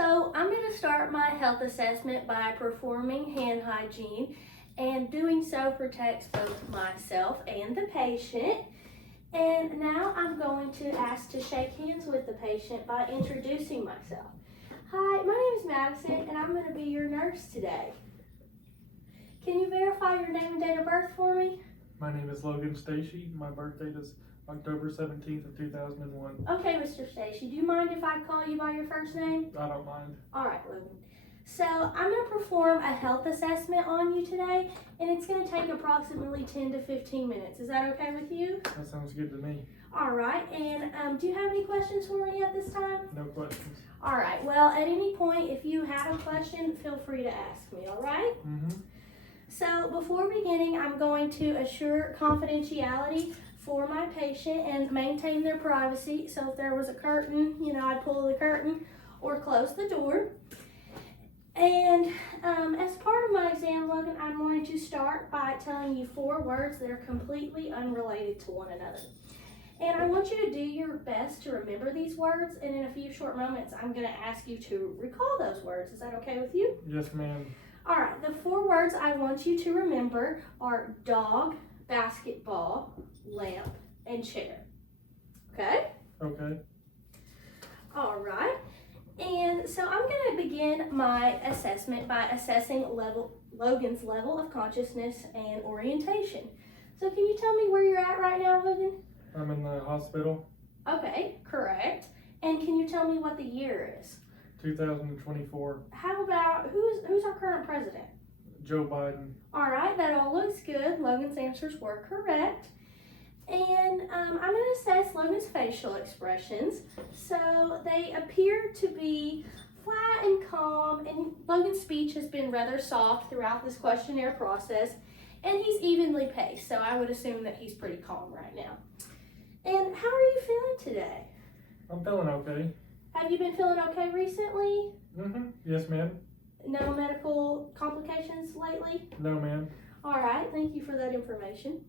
So I'm going to start my health assessment by performing hand hygiene, and doing so protects both myself and the patient. And now I'm going to ask to shake hands with the patient by introducing myself. Hi, my name is Madison and I'm going to be your nurse today. Can you verify your name and date of birth for me? My name is Logan Stacey. My birth date is October 17th of 2001. Okay, Mr. Stacey, do you mind if I call you by your first name? I don't mind. All right, Logan. So I'm going to perform a health assessment on you today, and it's going to take approximately 10 to 15 minutes. Is that okay with you? That sounds good to me. All right, and do you have any questions for me at this time? No questions. All right, well, at any point, if you have a question, feel free to ask me, all right? So before beginning, I'm going to assure confidentiality for my patient and maintain their privacy. So if there was a curtain, I'd pull the curtain or close the door. And as part of my exam, Logan, I'm going to start by telling you 4 words that are completely unrelated to one another. And I want you to do your best to remember these words, and in a few short moments, I'm going to ask you to recall those words. Is that okay with you? Yes, ma'am. All right, the 4 words I want you to remember are dog, basketball, lamp, and chair. Okay? Okay. All right. And so I'm going to begin my assessment by assessing Logan's level of consciousness and orientation. So can you tell me where you're at right now, Logan? I'm in the hospital. Okay, correct. And can you tell me what the year is? 2024. How about, who's our current president? Joe Biden. All right, that all looks good. Logan's answers were correct. And I'm going to assess Logan's facial expressions. So they appear to be flat and calm, and Logan's speech has been rather soft throughout this questionnaire process, and he's evenly paced, so I would assume that he's pretty calm right now. And how are you feeling today? I'm feeling okay. Have you been feeling okay recently? Yes, ma'am. No medical complications lately? No, ma'am. All right, thank you for that information.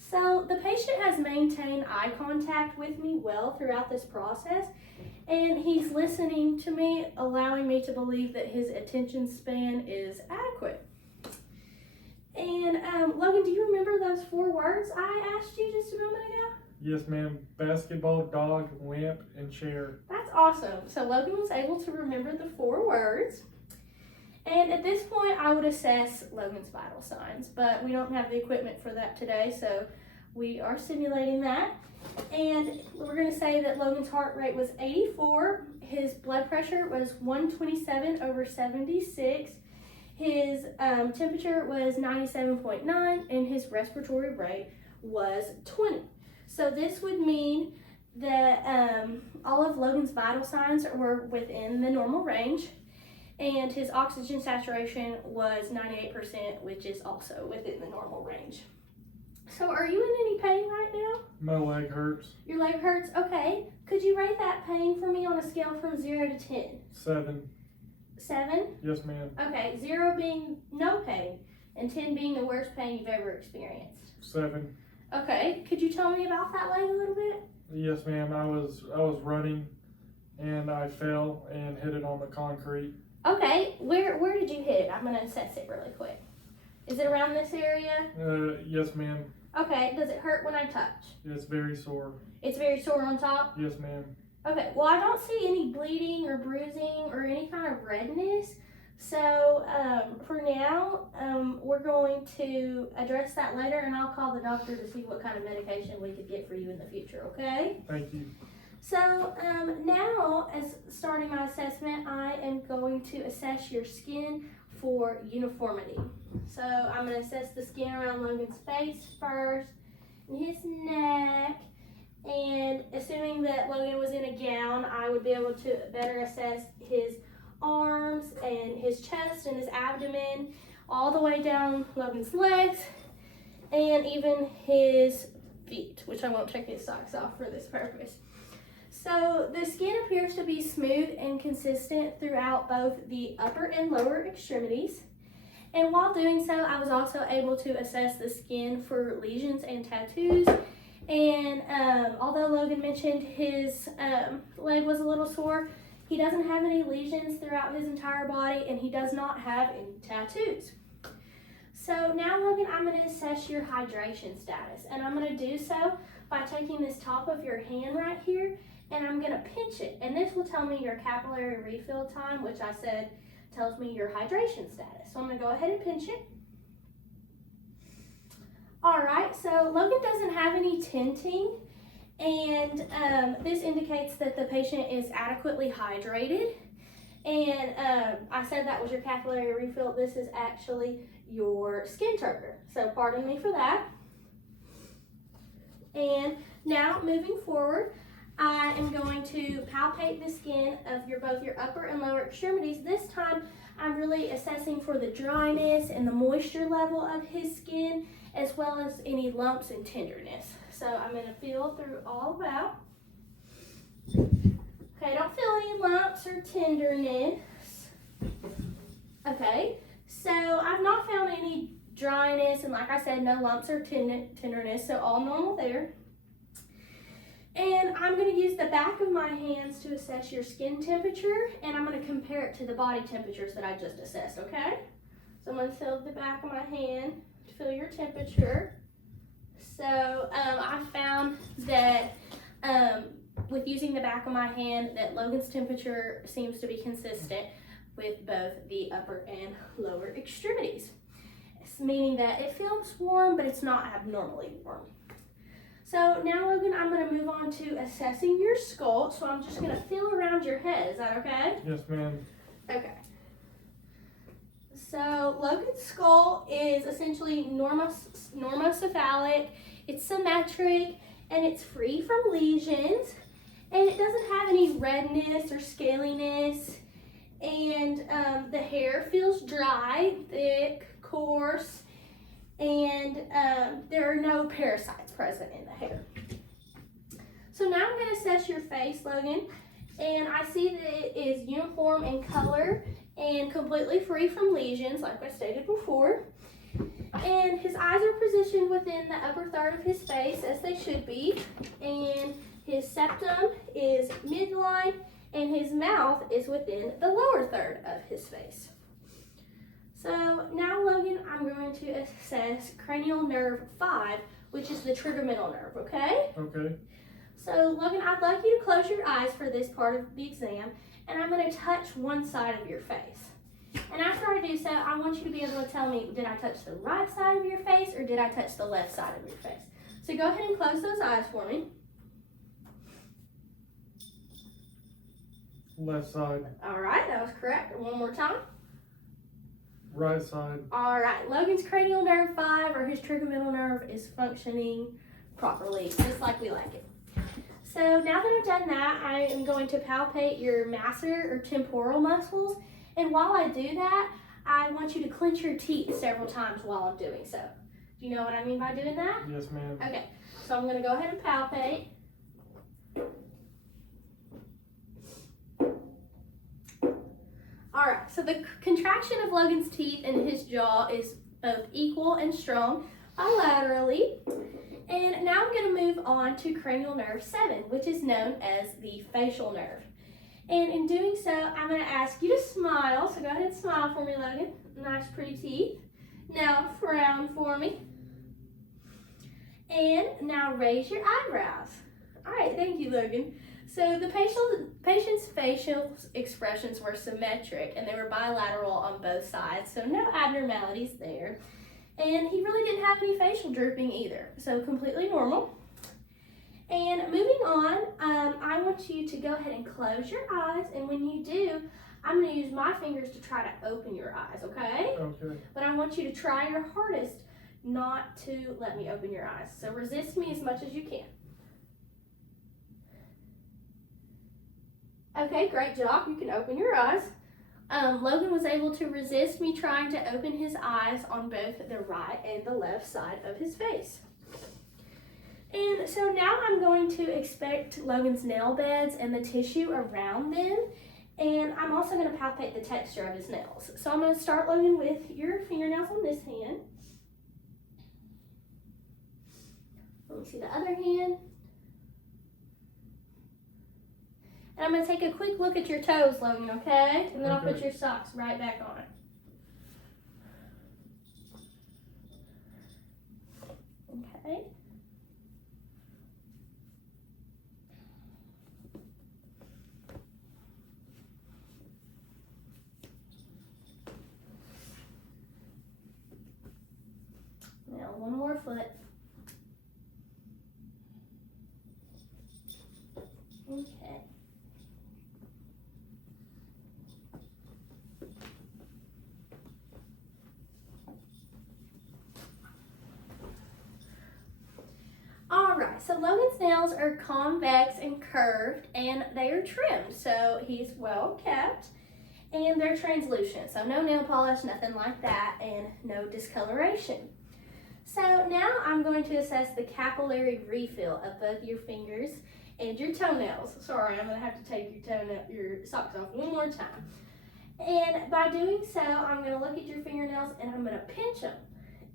So the patient has maintained eye contact with me well throughout this process, and he's listening to me, allowing me to believe that his attention span is adequate. And Logan, do you remember those 4 words I asked you just a moment ago? Yes, ma'am. Basketball, dog, lamp, and chair. That's awesome. So Logan was able to remember the 4 words. And at this point, I would assess Logan's vital signs, but we don't have the equipment for that today, so we are simulating that. And we're going to say that Logan's heart rate was 84, his blood pressure was 127/76, his temperature was 97.9, and his respiratory rate was 20. So this would mean that all of Logan's vital signs were within the normal range. And his oxygen saturation was 98%, which is also within the normal range. So are you in any pain right now? My leg hurts. Your leg hurts? Okay. Could you rate that pain for me on a scale from 0 to 10? 7. 7? Yes, ma'am. Okay. 0 being no pain and 10 being the worst pain you've ever experienced. 7. Okay. Could you tell me about that leg a little bit? Yes, ma'am. I was running and I fell and hit it on the concrete. Okay. Where did you hit it? I'm going to assess it really quick. Is it around this area? Yes, ma'am. Okay. Does it hurt when I touch? It's very sore. It's very sore on top? Yes, ma'am. Okay, well, I don't see any bleeding or bruising or any kind of redness. So for now, we're going to address that later, and I'll call the doctor to see what kind of medication we could get for you in the future, okay? Thank you. So now, as starting my assessment, I am going to assess your skin for uniformity. So I'm going to assess the skin around Logan's face first, and his neck. And assuming that Logan was in a gown, I would be able to better assess his arms and his chest and his abdomen, all the way down Logan's legs, and even his feet, which I won't take his socks off for this purpose. So the skin appears to be smooth and consistent throughout both the upper and lower extremities. And while doing so, I was also able to assess the skin for lesions and tattoos. And although Logan mentioned his leg was a little sore, He doesn't have any lesions throughout his entire body, and he does not have any tattoos. So now, Logan, I'm going to assess your hydration status, and I'm going to do so by taking this top of your hand right here, and I'm going to pinch it, and this will tell me your capillary refill time, which I said tells me your hydration status. So I'm going to go ahead and pinch it. All right, so Logan doesn't have any tinting, and this indicates that the patient is adequately hydrated. And I said that was your capillary refill. This is actually your skin turgor. So pardon me for that. And now moving forward, I am going to palpate the skin of both your upper and lower extremities. This time I'm really assessing for the dryness and the moisture level of his skin, as well as any lumps and tenderness. So I'm going to feel through all of that. Okay, don't feel any lumps or tenderness. Okay, so I've not found any dryness, and like I said, no lumps or tenderness, so all normal there. And I'm going to use the back of my hands to assess your skin temperature, and I'm going to compare it to the body temperatures that I just assessed, okay? So I'm going to feel the back of my hand to feel your temperature. So I found that with using the back of my hand that Logan's temperature seems to be consistent with both the upper and lower extremities. It's meaning that it feels warm, but it's not abnormally warm. So now, Logan, I'm going to move on to assessing your skull. So I'm just going to feel around your head. Is that okay? Yes, ma'am. Okay. So Logan's skull is essentially normocephalic. It's symmetric, and it's free from lesions. And it doesn't have any redness or scaliness. And the hair feels dry, thick, coarse. And there are no parasites present in the hair. So now I'm going to assess your face, Logan, and I see that it is uniform in color and completely free from lesions, like I stated before. And his eyes are positioned within the upper third of his face, as they should be, and his septum is midline, and his mouth is within the lower third of his face. So now, Logan, I'm going to assess cranial nerve 5, which is the trigeminal nerve, okay? Okay. So, Logan, I'd like you to close your eyes for this part of the exam, and I'm going to touch one side of your face. And after I do so, I want you to be able to tell me, did I touch the right side of your face or did I touch the left side of your face? So go ahead and close those eyes for me. Left side. All right, that was correct. One more time. Right side. All right, Logan's cranial nerve 5, or his trigeminal nerve, is functioning properly, just like we like it. So now that I've done that, I am going to palpate your masseter or temporal muscles. And while I do that, I want you to clench your teeth several times while I'm doing so. Do you know what I mean by doing that? Yes, ma'am. Okay, so I'm going to go ahead and palpate. All right, so the contraction of Logan's teeth and his jaw is both equal and strong bilaterally. And now I'm going to move on to cranial nerve 7, which is known as the facial nerve. And in doing so, I'm going to ask you to smile. So go ahead and smile for me, Logan. Nice, pretty teeth. Now frown for me. And now raise your eyebrows. All right, thank you, Logan. So the patient's facial expressions were symmetric and they were bilateral on both sides, so no abnormalities there. And he really didn't have any facial drooping either, so completely normal. And moving on, I want you to go ahead and close your eyes, and when you do, I'm going to use my fingers to try to open your eyes, okay? Okay. But I want you to try your hardest not to let me open your eyes. So resist me as much as you can. Okay, great job. You can open your eyes. Logan was able to resist me trying to open his eyes on both the right and the left side of his face. And so now I'm going to inspect Logan's nail beds and the tissue around them. And I'm also going to palpate the texture of his nails. So I'm going to start, Logan, with your fingernails on this hand. Let me see the other hand. And I'm going to take a quick look at your toes, Logan, okay? And then I'll put Okay. your socks right back on. Okay. Now one more foot. Okay. Alright, so Logan's nails are convex and curved and they are trimmed, so he's well kept. And they're translucent, so no nail polish, nothing like that, and no discoloration. So now I'm going to assess the capillary refill of both your fingers and your toenails. Sorry, I'm going to have to take your socks off one more time. And by doing so, I'm going to look at your fingernails and I'm going to pinch them.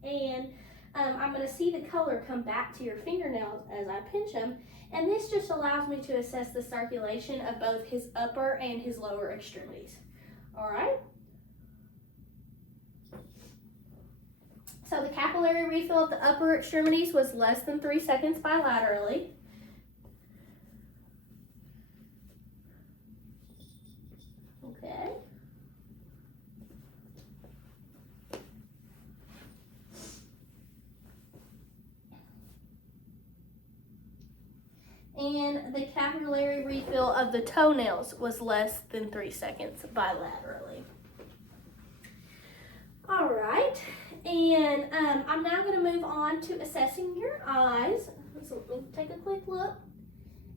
And I'm going to see the color come back to your fingernails as I pinch them. And this just allows me to assess the circulation of both his upper and his lower extremities. All right. So the capillary refill of the upper extremities was less than 3 seconds bilaterally. Okay. And the capillary refill of the toenails was less than 3 seconds bilaterally. All right, and I'm now going to move on to assessing your eyes. So let me take a quick look.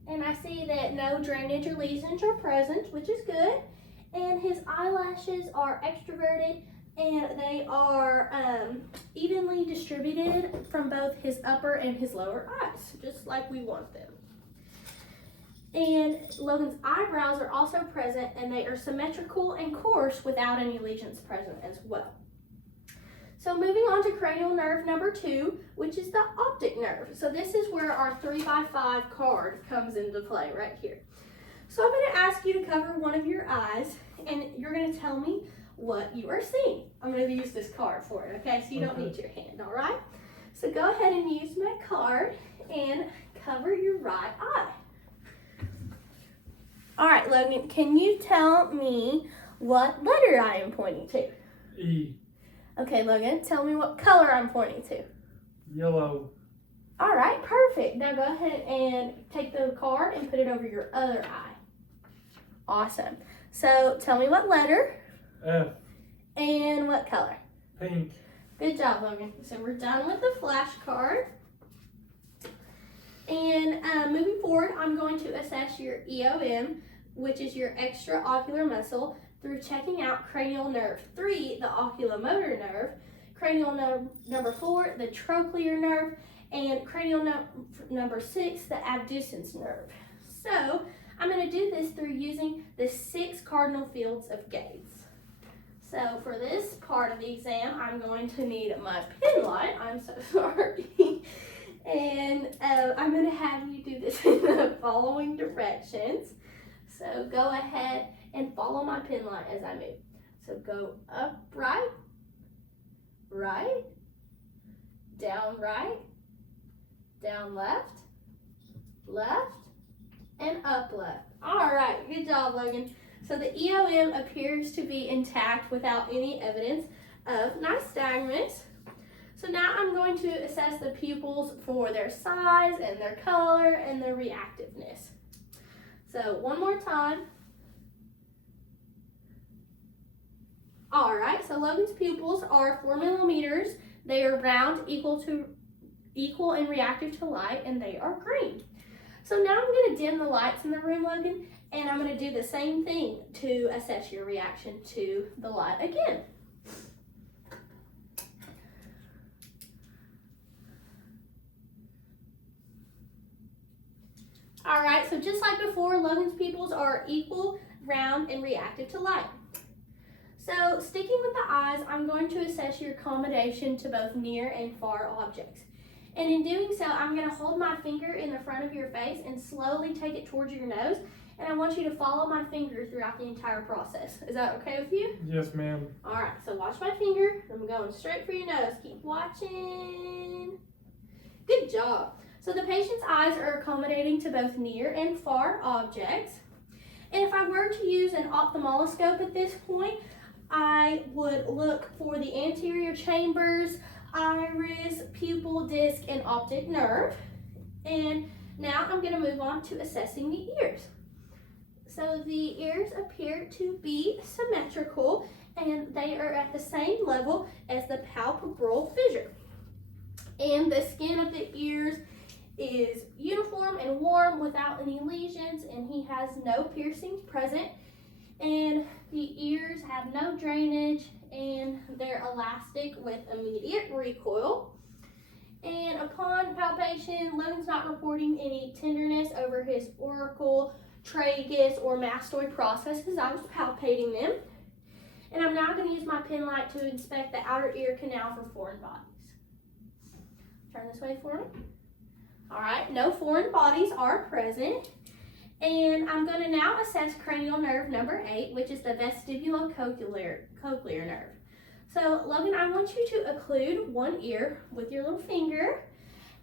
And I see that no drainage or lesions are present, which is good. And his eyelashes are extroverted and they are evenly distributed from both his upper and his lower eyes, just like we want them. And Logan's eyebrows are also present and they are symmetrical and coarse without any lesions present as well. So moving on to cranial nerve number 2, which is the optic nerve. So this is where our 3x5 card comes into play right here. So I'm going to ask you to cover one of your eyes and you're going to tell me what you are seeing. I'm going to use this card for it, okay? So you don't need your hand, all right? So go ahead and use my card and cover your right eye. All right, Logan, can you tell me what letter I am pointing to? E. Okay, Logan, tell me what color I'm pointing to. Yellow. All right, perfect. Now go ahead and take the card and put it over your other eye. Awesome. So tell me what letter F. and what color. Pink. Good job, Logan. So we're done with the flashcard. And moving forward, I'm going to assess your EOM, which is your extraocular muscle, through checking out cranial nerve 3, the oculomotor nerve, cranial nerve number 4, the trochlear nerve, and cranial number 6, the abducens nerve. So I'm going to do this through using the 6 cardinal fields of gaze. So for this part of the exam, I'm going to need my pen light. I'm so sorry. And I'm going to have you do this in the following directions. So go ahead and follow my pen light as I move. So go up right, right, down right, down left, left, and up left. All right, good job, Logan. So the EOM appears to be intact without any evidence of nystagmus. So now I'm going to assess the pupils for their size and their color and their reactiveness. So one more time. All right, so Logan's pupils are 4 millimeters. They are round, equal and reactive to light, and they are green. So now I'm going to dim the lights in the room, Logan, and I'm going to do the same thing to assess your reaction to the light again. All right, so just like before, Logan's pupils are equal, round, and reactive to light. So sticking with the eyes, I'm going to assess your accommodation to both near and far objects. And in doing so, I'm going to hold my finger in the front of your face and slowly take it towards your nose and I want you to follow my finger throughout the entire process. Is that okay with you? Yes, ma'am. All right, so watch my finger. I'm going straight for your nose. Keep watching. Good job. So the patient's eyes are accommodating to both near and far objects. And if I were to use an ophthalmoscope at this point, I would look for the anterior chambers, iris, pupil, disc, and optic nerve. And now I'm going to move on to assessing the ears. So the ears appear to be symmetrical, and they are at the same level as the palpebral fissure. And the skin of the ears is uniform and warm without any lesions, and he has no piercings present. And the ears have no drainage, and they're elastic with immediate recoil. And upon palpation, Logan's not reporting any tenderness over his auricle, tragus, or mastoid processes. I was palpating them. And I'm now going to use my pen light to inspect the outer ear canal for foreign bodies. Turn this way for me. All right, no foreign bodies are present. And I'm going to now assess cranial nerve number 8, which is the vestibulocochlear nerve. So, Logan, I want you to occlude one ear with your little finger.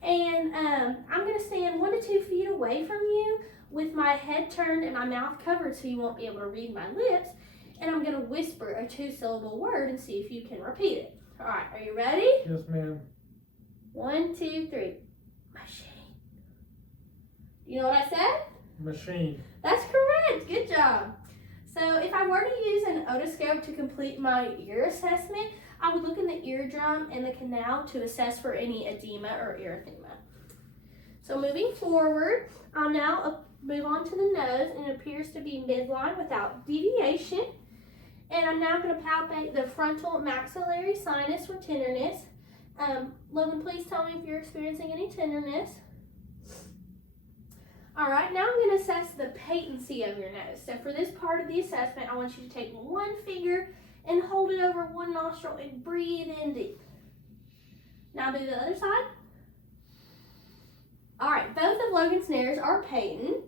And I'm going to stand 1 to 2 feet away from you with my head turned and my mouth covered so you won't be able to read my lips. And I'm going to whisper a 2-syllable word and see if you can repeat it. All right, are you ready? Yes, ma'am. 1, 2, 3. Machine. You know what I said? Machine. That's correct. Good job. So if I were to use an otoscope to complete my ear assessment, I would look in the eardrum and the canal to assess for any edema or erythema. So moving forward, I'll now move on to the nose, and it appears to be midline without deviation. And I'm now going to palpate the frontal maxillary sinus for tenderness. Logan, please tell me if you're experiencing any tenderness. All right, now I'm going to assess the patency of your nose. So for this part of the assessment, I want you to take one finger and hold it over one nostril and breathe in deep. Now do the other side. All right, both of Logan's nerves are patent.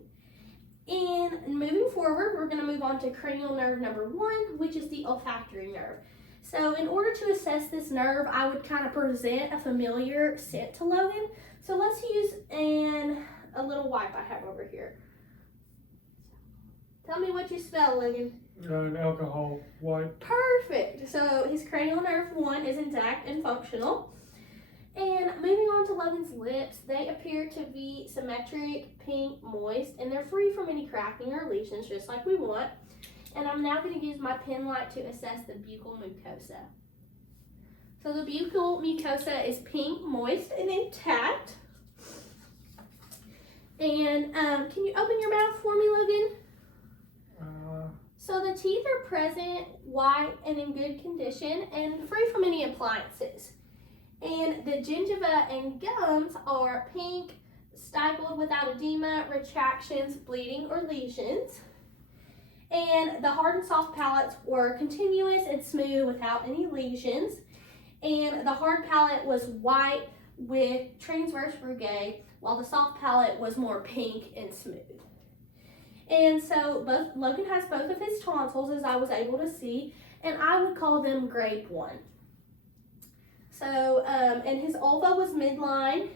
And moving forward, we're going to move on to cranial nerve number 1, which is the olfactory nerve. So in order to assess this nerve, I would kind of present a familiar scent to Logan. So let's use a little wipe I have over here. Tell me what you smell, Logan. An alcohol wipe. Perfect. So his cranial nerve 1 is intact and functional. And moving on to Logan's lips, they appear to be symmetric, pink, moist, and they're free from any cracking or lesions, just like we want. And I'm now going to use my pen light to assess the buccal mucosa. So the buccal mucosa is pink, moist, and intact. And can you open your mouth for me, Logan? So the teeth are present, white, and in good condition, and free from any appliances. And the gingiva and gums are pink, stippled without edema, retractions, bleeding, or lesions. And the hard and soft palates were continuous and smooth without any lesions. And the hard palate was white with transverse rugae, while the soft palate was more pink and smooth. And so Logan has both of his tonsils, as I was able to see, and I would call them grade 1. So, and his ulva was midline,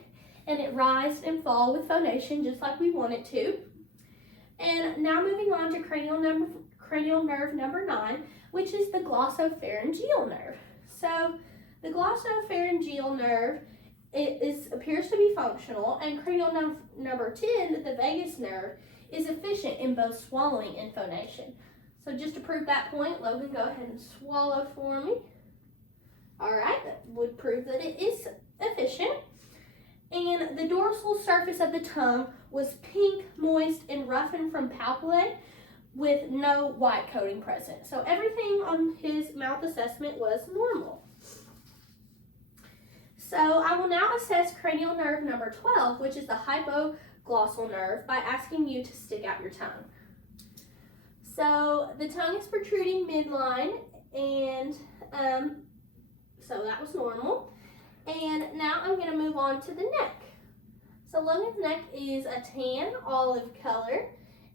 and it rised and fall with phonation, just like we want it to. And now moving on to cranial nerve number 9, which is the glossopharyngeal nerve. So, the glossopharyngeal nerve appears to be functional, and cranial nerve number 10, the vagus nerve, is efficient in both swallowing and phonation. So just to prove that point, Logan, go ahead and swallow for me. All right, that would prove that it is efficient. And the dorsal surface of the tongue was pink, moist, and roughened from papillae with no white coating present. So everything on his mouth assessment was normal. So I will now assess cranial nerve number 12, which is the hypoglossal nerve, by asking you to stick out your tongue. So the tongue is protruding midline, and so that was normal. And now I'm going to move on to the neck. So Logan's neck is a tan olive color,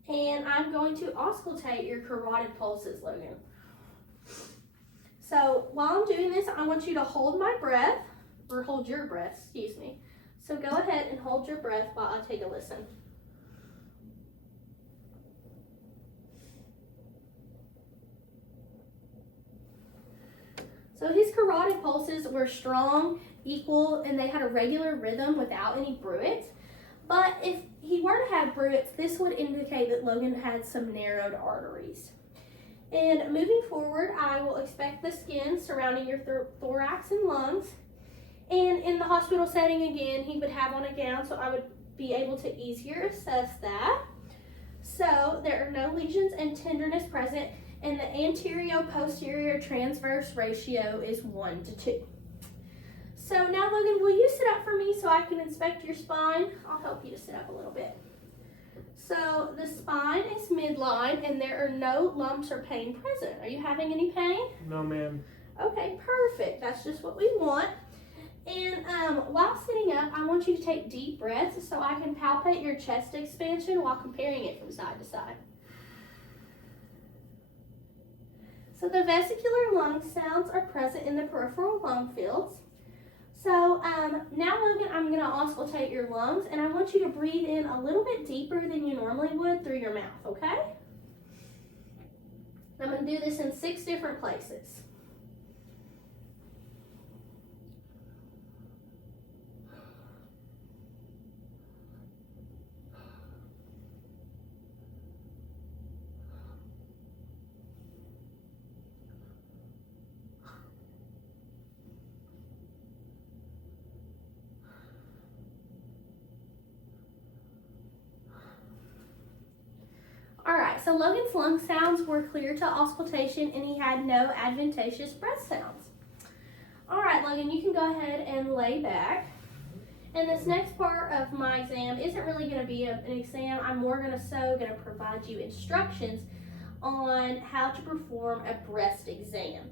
And I'm going to auscultate your carotid pulses, Logan. So while I'm doing this, I want you to hold my breath, or hold your breath, excuse me. So go ahead and hold your breath while I take a listen. So his carotid pulses were strong, equal, and they had a regular rhythm without any bruits. But if he were to have bruits, this would indicate that Logan had some narrowed arteries. And moving forward, I will expect the skin surrounding your thorax and lungs. And in the hospital setting, again, he would have on a gown, so I would be able to easier assess that. So there are no lesions and tenderness present, and the anterior-posterior transverse ratio is 1:2. So now, Logan, will you sit up for me so I can inspect your spine? I'll help you to sit up a little bit. So the spine is midline, and there are no lumps or pain present. Are you having any pain? No, ma'am. Okay, perfect. That's just what we want. And while sitting up, I want you to take deep breaths so I can palpate your chest expansion while comparing it from side to side. So the vesicular lung sounds are present in the peripheral lung fields. So now, Logan, I'm going to auscultate your lungs, and I want you to breathe in a little bit deeper than you normally would through your mouth, okay? I'm going to do this in 6 different places. Alright, so Logan's lung sounds were clear to auscultation and he had no adventitious breath sounds. Alright, Logan, you can go ahead and lay back. And this next part of my exam isn't really going to be an exam. I'm more going to provide you instructions on how to perform a breast exam.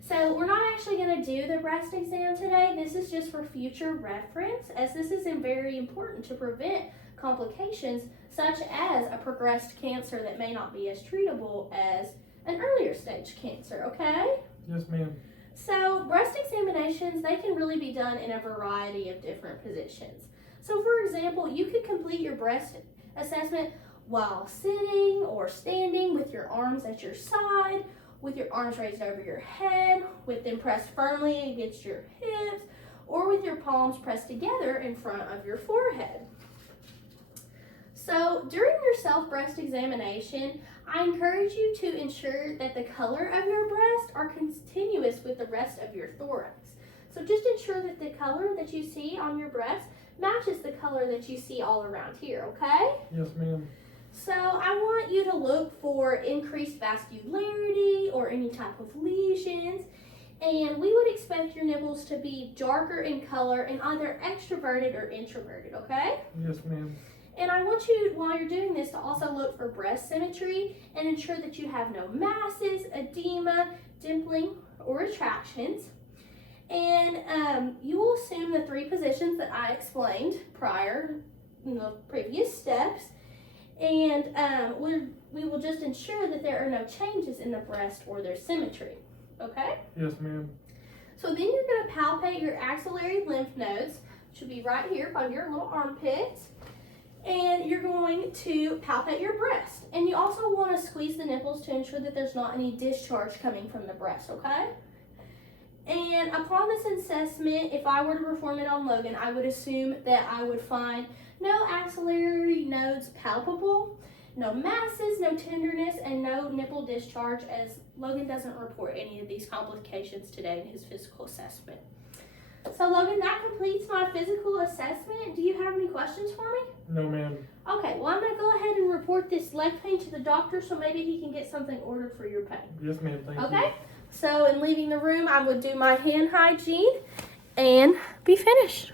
So we're not actually going to do the breast exam today. This is just for future reference, as this is very important to prevent complications such as a progressed cancer that may not be as treatable as an earlier stage cancer, okay? Yes, ma'am. So breast examinations, they can really be done in a variety of different positions. So for example, you could complete your breast assessment while sitting or standing with your arms at your side, with your arms raised over your head, with them pressed firmly against your hips, or with your palms pressed together in front of your forehead. So during your self-breast examination, I encourage you to ensure that the color of your breast are continuous with the rest of your thorax. So just ensure that the color that you see on your breast matches the color that you see all around here, okay? Yes, ma'am. So I want you to look for increased vascularity or any type of lesions. And we would expect your nipples to be darker in color and either extroverted or introverted, okay? Yes, ma'am. And I want you, while you're doing this, to also look for breast symmetry and ensure that you have no masses, edema, dimpling, or retractions. And you will assume the 3 positions that I explained prior in the previous steps. And we will just ensure that there are no changes in the breast or their symmetry. Okay? Yes, ma'am. So then you're going to palpate your axillary lymph nodes, which will be right here by your little armpits. And you're going to palpate your breast. And you also want to squeeze the nipples to ensure that there's not any discharge coming from the breast, okay? And upon this assessment, if I were to perform it on Logan, I would assume that I would find no axillary nodes palpable, no masses, no tenderness, and no nipple discharge, as Logan doesn't report any of these complications today in his physical assessment. So Logan, that completes my physical assessment. Do you have any questions for me? No, ma'am. Okay, well, I'm going to go ahead and report this leg pain to the doctor so maybe he can get something ordered for your pain. Yes, ma'am. Thank you. Okay, so in leaving the room, I would do my hand hygiene and be finished.